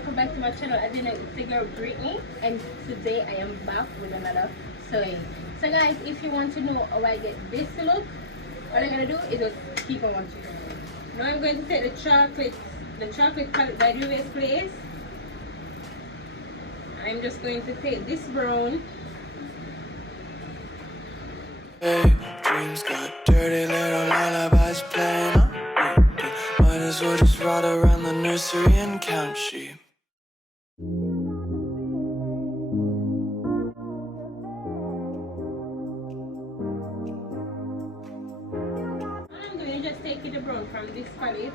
welcome back to my channel. As you know, it's the girl Brittany, and today I am back with another sewing. So guys, if you want to know how I get this to look, all I'm gonna do is just keep on watching. Now I'm going to take the chocolate palette by Juvia's Place. I'm just going to take this brown. Hey, dreams got dirty little lullabies playing on repeat. Might as well just ride around the nursery and count sheep. I'm going to just take the brown from this palette,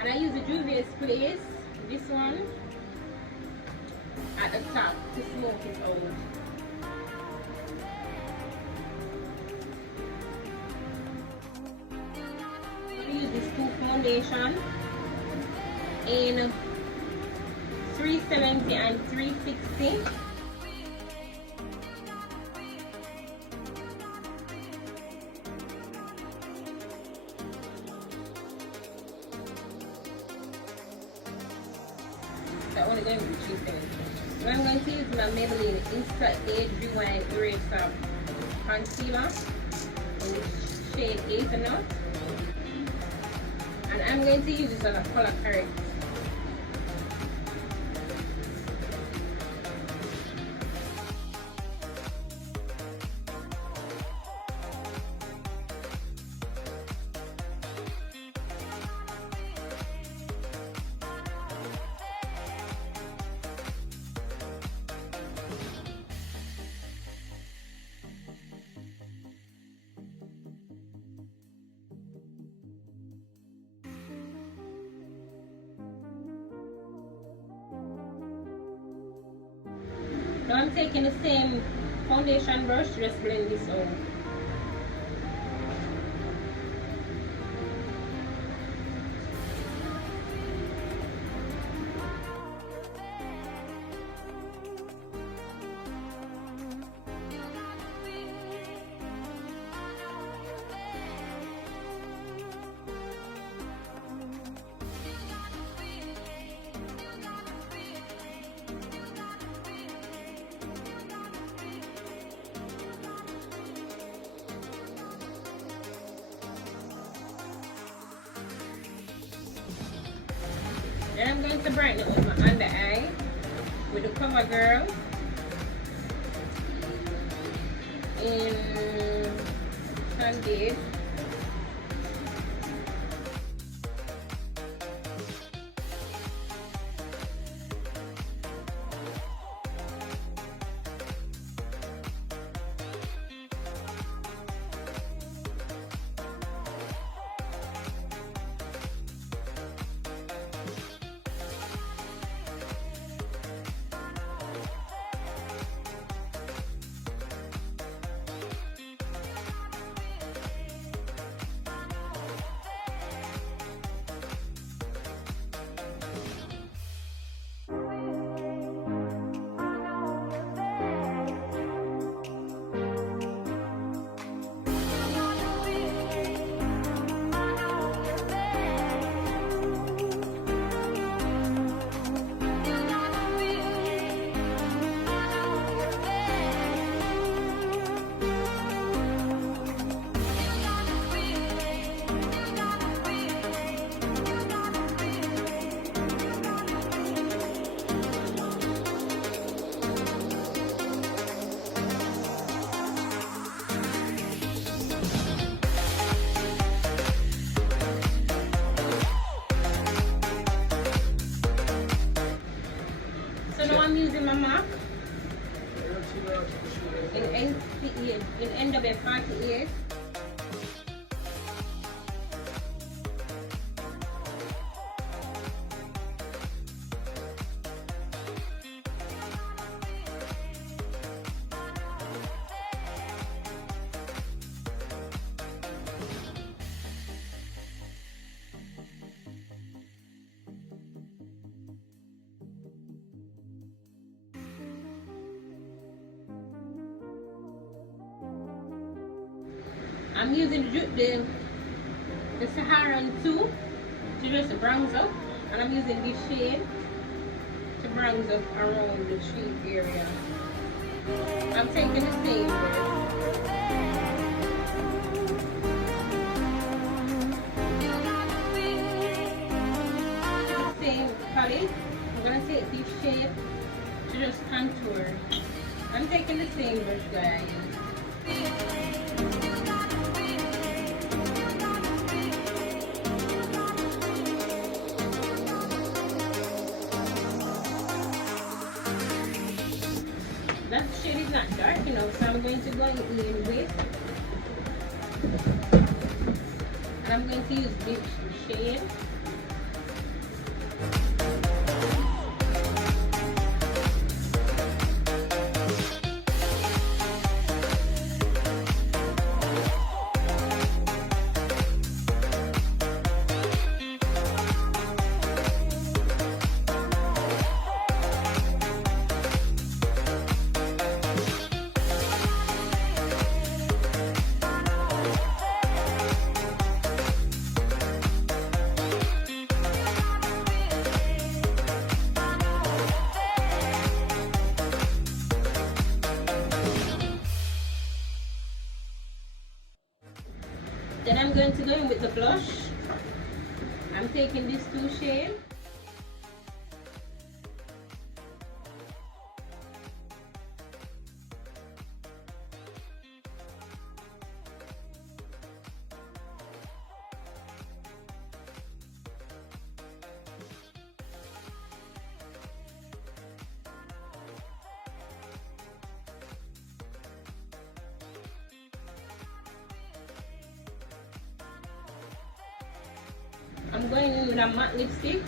and I use the Juvia's Place, this one, at the top to smoke it out. Use this two foundation in 370 and 360. That one is going to be cheap. Now I'm going to use my Maybelline Instant Age Rewind Eraser Concealer in shade 8 and out. And I'm going to use this as a color correct. Now I'm taking the same foundation brush to just blend this out. Then I'm going to brighten it with my under eye with the CoverGirl in Candid. So now I'm using my mark in NW 48. I'm using the Saharan 2 to just bronze up, and I'm using this shade to bronze up around the cheek area. I'm taking the same brush. Same palette. I'm gonna take this shape to just contour. I'm taking the same brush, guys. That shade is not dark enough, so I'm going to go in with, and I'm going to use this shade. Then I'm going to go in with the blush. I'm taking these two shades. I'm going in with a matte lipstick.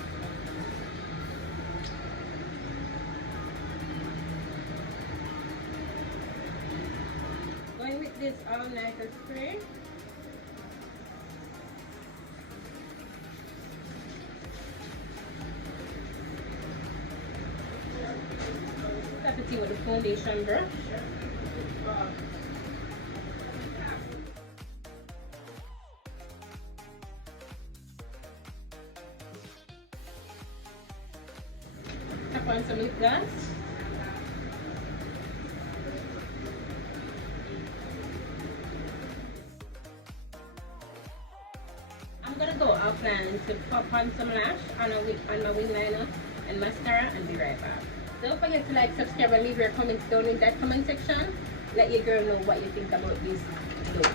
Going with this all-nighter spray. Tap it in with the foundation brush. Tap on some lip gloss. I'm gonna go offline to pop on some lash on my wing liner and mascara and be right back. Don't forget to like, subscribe, and leave your comments down in that comment section. Let your girl know what you think about this look.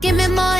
Give me more